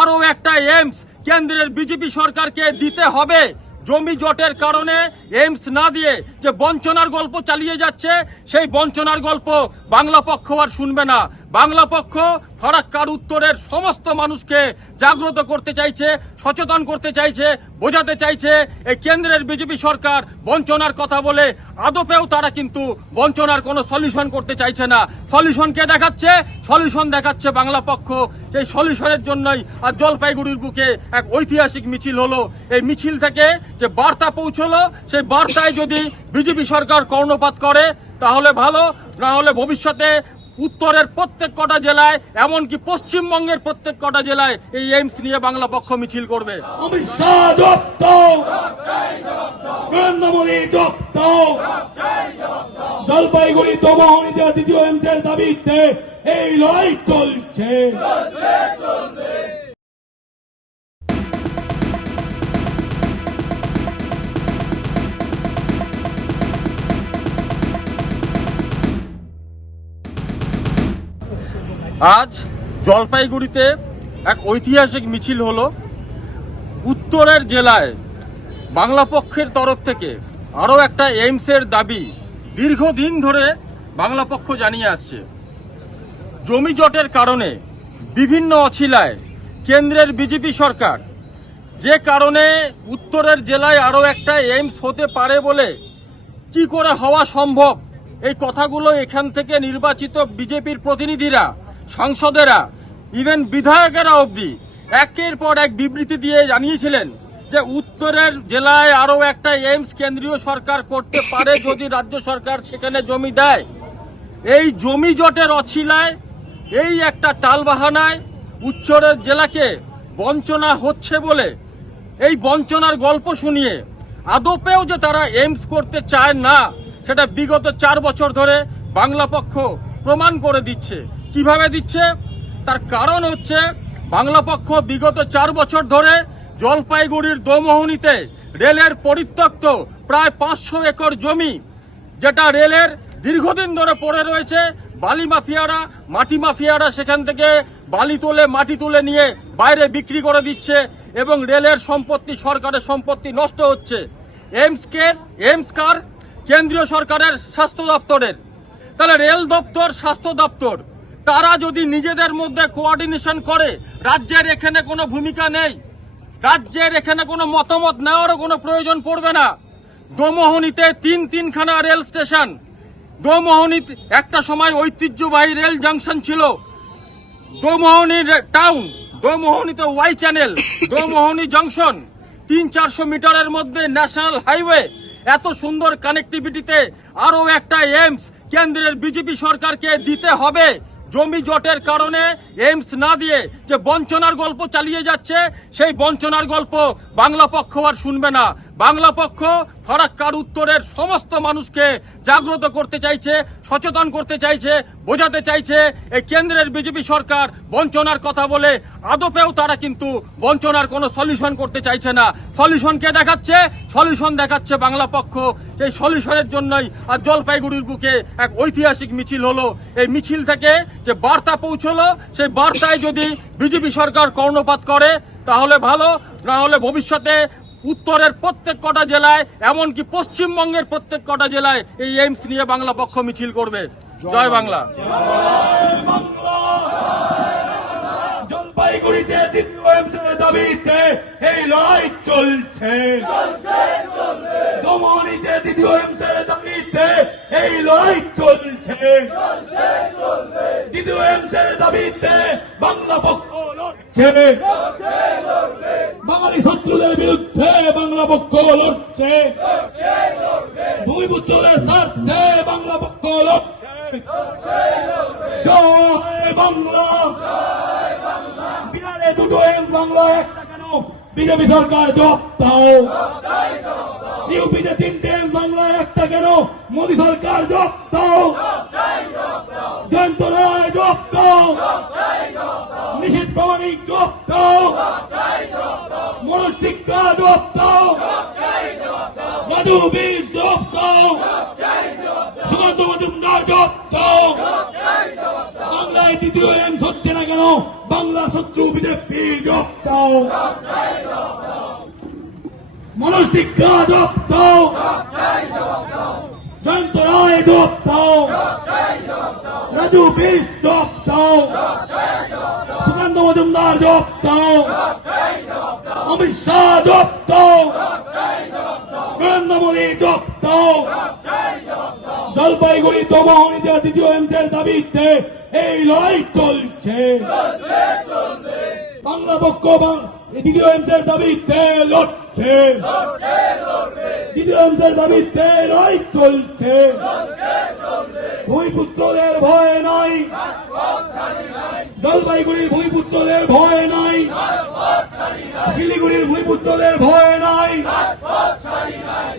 আরও একটা এমস কেন্দ্রের বিজেপি সরকারকে দিতে হবে। জমি জটের কারণে এমস না দিয়ে যে বঞ্চনার গল্প চালিয়ে যাচ্ছে, সেই বঞ্চনার গল্প বাংলা পক্ষ আর শুনবে না। বাংলা পক্ষ ফরাক্কার উত্তরের সমস্ত মানুষকে জাগ্রত করতে চাইছে, সচেতন করতে চাইছে, বোঝাতে চাইছে। এই কেন্দ্রের বিজেপি সরকার বঞ্চনার কথা বলে আদপেও তারা কিন্তু বঞ্চনার কোনো সলিউশন করতে চাইছে না। সলিউশনকে দেখাচ্ছে? সলিউশন দেখাচ্ছে বাংলা পক্ষ। এই সলিউশনের জন্যই আর জলপাইগুড়ির বুকে এক ঐতিহাসিক মিছিল হলো। এই মিছিল থেকে যে বার্তা পৌঁছলো, সেই বার্তায় যদি বিজেপি সরকার কর্ণপাত করে তাহলে ভালো, না হলে ভবিষ্যতে উত্তরের প্রত্যেক কটা জেলায়, এমনকি পশ্চিমবঙ্গের প্রত্যেক কটা জেলায় এই এইমস নিয়ে বাংলা পক্ষ মিছিল করবে। জলপাইগুড়ি দাবিতে এই লড়াই চলছে। আজ জলপাইগুড়িতে এক ঐতিহাসিক মিছিল হলো। উত্তরের জেলায় বাংলা পক্ষের তরফ থেকে আরও একটা এইমসের দাবি দীর্ঘদিন ধরে বাংলা পক্ষ জানিয়ে আসছে। জমি জটের কারণে বিভিন্ন অছিলায় কেন্দ্রের বিজেপি সরকার যে কারণে উত্তরের জেলায় আরও একটা এইমস হতে পারে বলে কি করে হওয়া সম্ভব, এই কথাগুলো এখান থেকে নির্বাচিত বিজেপির প্রতিনিধিরা সংসদেরা ইভেন বিধায়কেরা অবধি একের পর এক বিবৃতি দিয়ে জানিয়েছিলেন যে উত্তরের জেলায় আরও একটা এইমস কেন্দ্রীয় সরকার করতে পারে যদি রাজ্য সরকার সেখানে জমি দেয়। এই জমি জটের অছিলায়, এই একটা টালবাহানায় উচ্চরের জেলাকে বঞ্চনা হচ্ছে বলে এই বঞ্চনার গল্প শুনিয়ে আদপেও যে তারা এইমস করতে চায় না, সেটা বিগত চার বছর ধরে বাংলা পক্ষ প্রমাণ করে দিচ্ছে। কীভাবে দিচ্ছে? তার কারণ হচ্ছে বাংলা পক্ষ বিগত চার বছর ধরে জলপাইগুড়ির দোমোহনীতে রেলের পরিত্যক্ত প্রায় পাঁচশো একর জমি, যেটা রেলের দীর্ঘদিন ধরে পড়ে রয়েছে, বালি মাফিয়ারা, মাটি মাফিয়ারা সেখান থেকে বালি তুলে, মাটি তুলে নিয়ে বাইরে বিক্রি করে দিচ্ছে এবং রেলের সম্পত্তি, সরকারের সম্পত্তি নষ্ট হচ্ছে। এইমসকে এইমস কার? কেন্দ্রীয় সরকারের স্বাস্থ্য দপ্তরের। তাহলে রেল দপ্তর, স্বাস্থ্য দপ্তর তারা যদি নিজেদের মধ্যে কোঅর্ডিনেশন করে, রাজ্যের এখানে কোনো ভূমিকা নেই, রাজ্যের এখানে কোনো মতামত নেওয়ারও কোনো প্রয়োজন পড়বে না। দোমোহনীতে তিন তিনখানা রেল স্টেশন দোমোহনী একটা সময় ঐতিহ্যবাহী রেল জাংশন ছিল, দোমোহনী টাউন দোমোহনীতে ওয়াই চ্যানেল দোমোহনী জংশন, তিন চারশো মিটারের মধ্যে ন্যাশনাল হাইওয়ে এত সুন্দর কানেক্টিভিটিতে আরও একটা এইমস কেন্দ্রের বিজেপি সরকারকে দিতে হবে। জমি জটের কারণে এইমস না দিয়ে যে বঞ্চনার গল্প চালিয়ে যাচ্ছে, সেই বঞ্চনার গল্প বাংলা পক্ষ আর শুনবে না। বাংলা পক্ষ ফরাক্কার উত্তরের সমস্ত মানুষকে জাগ্রত করতে চাইছে, সচেতন করতে চাইছে, বোঝাতে চাইছে। এই কেন্দ্রের বিজেপি সরকার বঞ্চনার কথা বলে আদপেও তারা কিন্তু বঞ্চনার কোনো সলিউশন করতে চাইছে না। সলিউশনকে দেখাচ্ছে? সলিউশন দেখাচ্ছে বাংলা পক্ষ। এই সলিউশনের জন্যই আর জলপাইগুড়ির বুকে এক ঐতিহাসিক মিছিল হলো। এই মিছিল থেকে যে বার্তা পৌঁছলো, সেই বার্তায় যদি বিজেপি সরকার কর্ণপাত করে, তাহলে ভালো, না হলে ভবিষ্যতে উত্তরের প্রত্যেক কটা জেলায় এমনকি পশ্চিমবঙ্গের প্রত্যেক কটা জেলায় এই এইমস নিয়ে বাংলা পক্ষ মিছিল করবে। জয় বাংলা। জলপাইগুড়িতে দ্বিতীয় দাবিতে এই লড়াই চলছে। দ্বিতীয় এমসের দাবিতে এই লড়াই চলছে। দ্বিতীয় এমসের দাবিতে বাংলা পক্ষ লড়ছে বাঙালি শত্রুদের বিরুদ্ধে বাংলা পক্ষ লড়ছে ভূমিপুত্রদের স্বার্থে জয় বাংলা। বিহারে দুটো এম বাংলা, একটা কেন? বিজেপি সরকার জব দাও। ইউপিতে তিনটে এম বাংলা, একটা কেন? মোদী সরকার জব দাও। জয়ন্ত রায় জব দাও। নিশীত প্রামাণিক জব শিক্ষা জব দাও। রাজু বিশ জব সুকান্ত মজুমদার জব দাও বাংলায় দ্বিতীয় এমস হচ্ছে না কেন বাংলা শত্রু বিজেপি জব দাও মনোজ টিক্কা জব দাও জয়ন্ত রায় জব দাও রাজু বিশ জব দাও সুকান্ত মজুমদার জব দাও অমিত শাহ জব দাও নরেন্দ্র মোদী জব দাও জলপাইগুড়ি দমহনীতে দ্বিতীয় এমসের দাবিতে এই লড়াই চলছে। বাংলা পক্ষ দ্বিতীয় এমসের দাবিতে লড়ছে। দ্বিতীয় এমসের দাবিতে লড়াই চলছে। ভূমিপুত্রদের ভয় নাই। জলপাইগুড়ির ভূমিপুত্রদের ভয় নাই। শিলিগুড়ির ভূমিপুত্রদের ভয় নাই।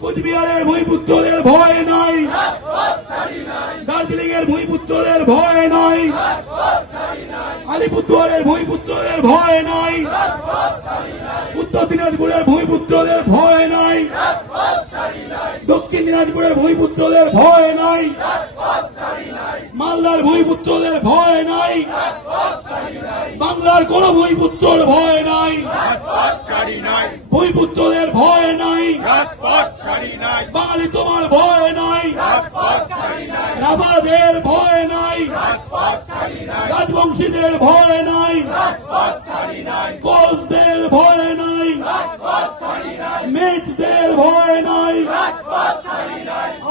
কোচবিহারের ভূমিপুত্রদের ভয় নাই। দার্জিলিং এর ভূমিপুত্রদের ভয় নাই। আলিপুরদুয়ারের ভূমিপুত্রদের ভয় নাই। উত্তর দিনাজপুরের ভূমিপুত্রদের ভয় নাই। দক্ষিণ দিনাজপুরের ভূমিপুত্রদের ভয় নাই। মালদার ভূমিপুত্রদের ভয় নাই। বাংলার কোন ভূমিপুত্রর ভয় নাই। ভূমিপুত্রদের ভয় নাই। বাঙালি তোমার ভয় রাবাদের ভয় নাই। রাজবংশীদের ভয় নাই। কোচদের ভয় নাই। মেচদের ভয় নাই।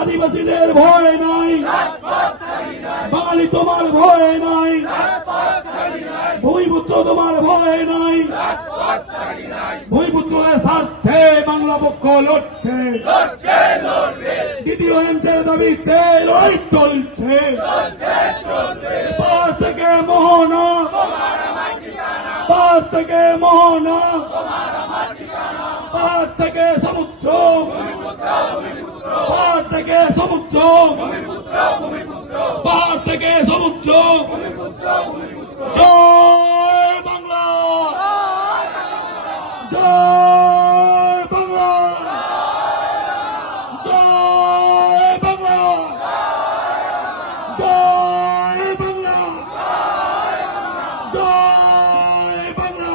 আদিবাসীদের ভয় নাই। বাঙালি তোমার ভয় নাই। ভূমিপুত্র তোমার ভয় নাই। ভূমিপুত্রের স্বার্থে বাংলা পক্ষ লড়ছে। দ্বিতীয় এমসের দাবিতে লড়াই চলছে। পাঁচ থেকে মোহনা। পাঁচ থেকে মোহনা। পাঁচ থেকে সমুদ্র। পাঁচ থেকে সমুদ্র। পাঁচ থেকে সমুদ্র বাংলা জয় বাংলা জয় বাংলা জয় বাংলা জয় বাংলা